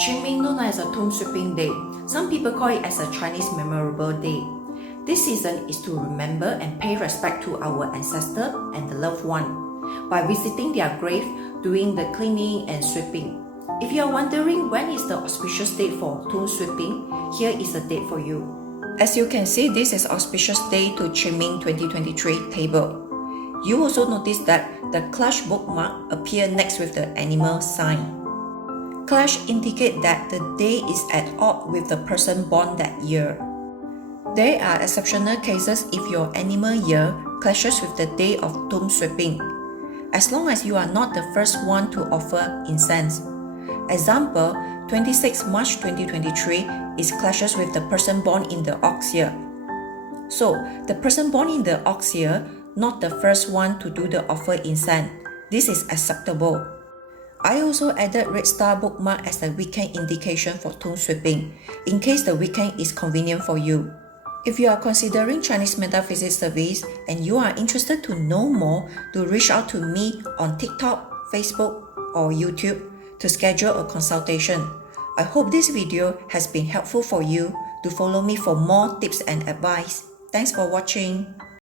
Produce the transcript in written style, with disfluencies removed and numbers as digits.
Qing Ming, known as a tomb sweeping day. Some people call it as a Chinese memorable day. This season is to remember and pay respect to our ancestors and the loved one by visiting their grave, doing the cleaning and sweeping. If you are wondering when is the auspicious date for tomb sweeping, here is the date for you. As you can see, this is auspicious day to Qing Ming 2023 table. You also notice that the clash bookmark appear next with the animal sign. Clash indicate that the day is at odds with the person born that year. There are exceptional cases if your animal year clashes with the day of tomb sweeping, as long as you are not the first one to offer incense. Example, 26 March 2023 is clashes with the person born in the ox year. So, the person born in the ox year, not the first one to do the offer incense. This is acceptable. I also added red star bookmark as a weekend indication for tomb sweeping, in case the weekend is convenient for you. If you are considering Chinese metaphysics service and you are interested to know more, to reach out to me on TikTok, Facebook, or YouTube to schedule a consultation. I hope this video has been helpful for you. To follow me for more tips and advice. Thanks for watching.